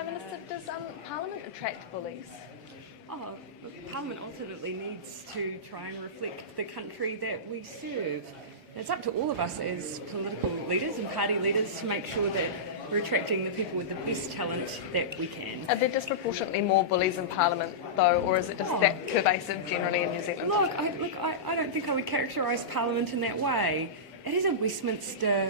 Prime Minister, does Parliament attract bullies? Oh, Parliament ultimately needs to try and reflect the country that we serve. It's up to all of us as political leaders and party leaders to make sure that we're attracting the people with the best talent that we can. Are there disproportionately more bullies in Parliament, though, or is it just that pervasive generally in New Zealand? Look, I don't think I would characterise Parliament in that way. It is a Westminster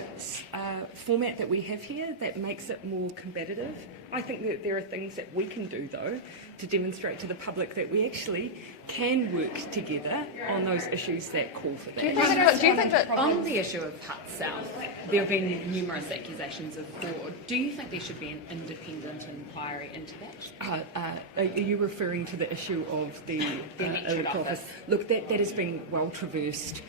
format that we have here that makes it more competitive. I think that there are things that we can do, though, to demonstrate to the public that we actually can work together on those issues that call for that. Do you think that on the issue of Hutt South, there have been numerous accusations of fraud. Do you think there should be an independent inquiry into that? Are you referring to the issue of the electoral office? Look, that has been well traversed.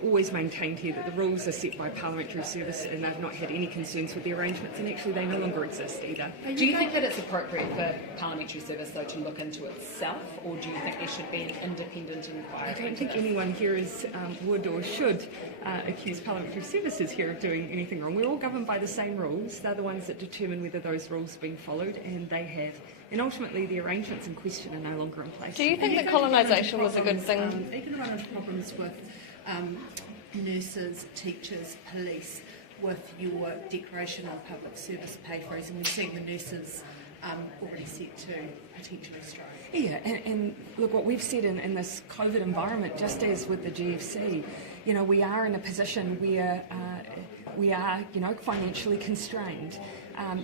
Always maintained here that the rules are set by Parliamentary Service and they've not had any concerns with the arrangements, and actually they no longer exist either. Do you think that it's appropriate for Parliamentary Service though to look into itself, or do you think there should be an independent inquiry? I don't think anyone here would or should accuse Parliamentary Services here of doing anything wrong. We're all governed by the same rules. They're the ones that determine whether those rules are being followed, and they have. And ultimately the arrangements in question are no longer in place. Do you think that colonisation was a good thing? Are you going to run into problems with nurses, teachers, police with your declaration of public service pay freeze? And we've seen the nurses already set to potentially strike. Yeah, and look, what we've said in this COVID environment, just as with the GFC, we are in a position where we are, financially constrained.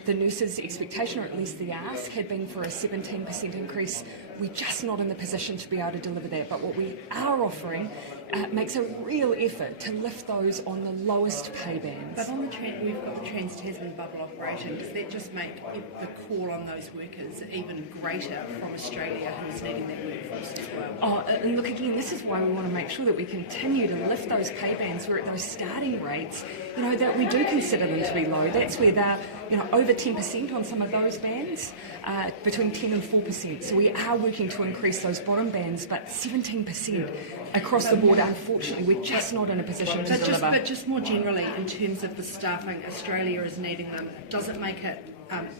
The nurses' expectation, or at least the ask, had been for a 17% increase. We're just not in the position to be able to deliver that. But what we are offering makes a real effort to lift those on the lowest pay bands. But we've got the Trans-Tasman bubble operation. Does that just make the call on those workers even greater from Australia, who is needing that workforce as well? Oh, and look, again, this is why we want to make sure that we continue to lift those pay bands. We're at those starting rates, that we do consider them to be low. That's where they're, over 10% on some of those bands, between 10 and 4%. So we are working to increase those bottom bands, but 17% across the board, unfortunately, we're just not in a position to deliver. But just more generally, in terms of the staffing, Australia is needing them. Does it make it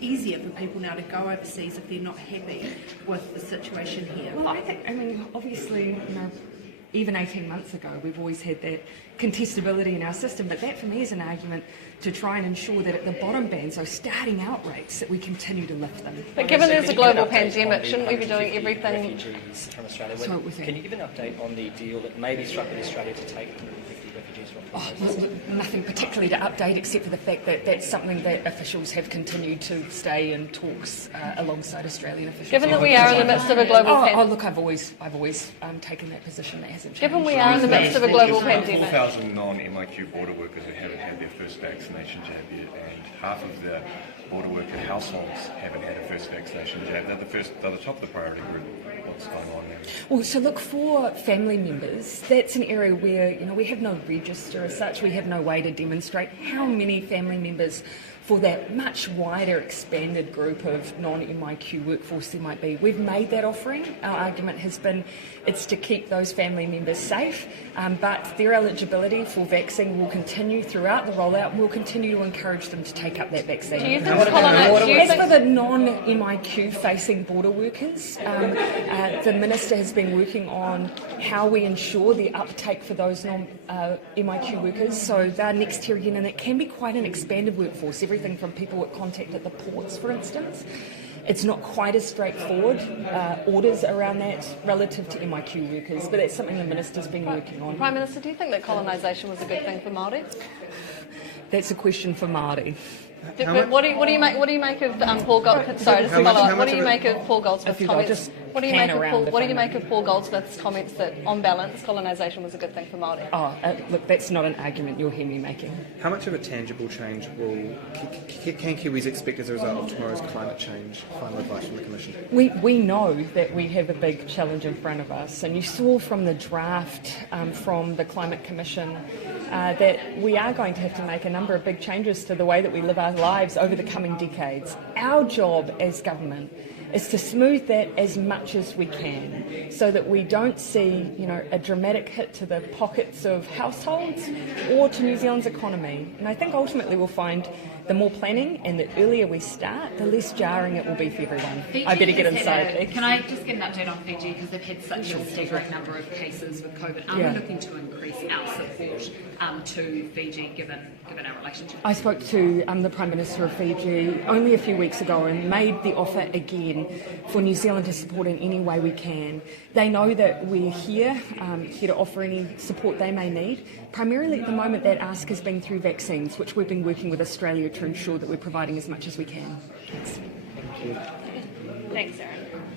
easier for people now to go overseas if they're not happy with the situation here? Well, obviously, even 18 months ago, we've always had that contestability in our system, but that for me is an argument to try and ensure that at the bottom bands, those starting out rates, that we continue to lift them. But given there's a global pandemic, shouldn't we be doing everything? Refugees from Australia. Can you give an update on the deal that may be struck with Australia to take 150 refugees from? Nothing particularly to update, except for the fact that that's something that officials have continued to stay in talks alongside Australian officials. Given that we are in the midst of a global pandemic. Look, I've always taken that position. That hasn't changed. Given we are in the midst of a global pandemic. 4,000 non-MIQ border workers who haven't had their first vaccination jab yet, and half of the border worker households haven't had a first vaccination jab. They're the top of the priority group. What's going on there? Well, so look, for family members, that's an area where we have no register as such. We have no way to demonstrate how many family members for that much wider expanded group of non-MIQ workforce there might be. We've made that offering. Our argument has been it's to keep those family members safe, but their eligibility for vaccine will continue throughout the rollout, and we'll continue to encourage them to take up that vaccine. Do you think as for the non-MIQ facing border workers, the Minister has been working on how we ensure the uptake for those non-MIQ workers, so they're next here again, and it can be quite an expanded workforce. Everything from people with contact at the ports, for instance. It's not quite as straightforward, orders around that relative to MIQ workers, but that's something the Minister's been working on. Prime Minister, do you think that colonisation was a good thing for Māori? That's a question for Māori. What do you make of Paul Goldsmith's? Sorry, just to follow up. What do you make of Paul Goldsmith's comments? What do you make of Paul Goldsmith's comments that, on balance, colonisation was a good thing for Māori? Look, that's not an argument you'll hear me making. How much of a tangible change can Kiwis expect as a result of tomorrow's climate change final advice from the Commission? We know that we have a big challenge in front of us, and you saw from the draft from the Climate Commission that we are going to have to make a number of big changes to the way that we live our lives over the coming decades. Our job as government is to smooth that as much as we can so that we don't see, a dramatic hit to the pockets of households or to New Zealand's economy. And I think ultimately we'll find the more planning and the earlier we start, the less jarring it will be for everyone. Fiji I better get has inside. had can I just get an update on Fiji, because they've had such a staggering number of cases with COVID. Are we looking to increase our support to Fiji given our relationship? I spoke to the Prime Minister of Fiji only a few weeks ago and made the offer again for New Zealand to support in any way we can. They know that we're here to offer any support they may need. Primarily at the moment that ask has been through vaccines, which we've been working with Australia to ensure that we're providing as much as we can. Thanks. Thanks, Aaron.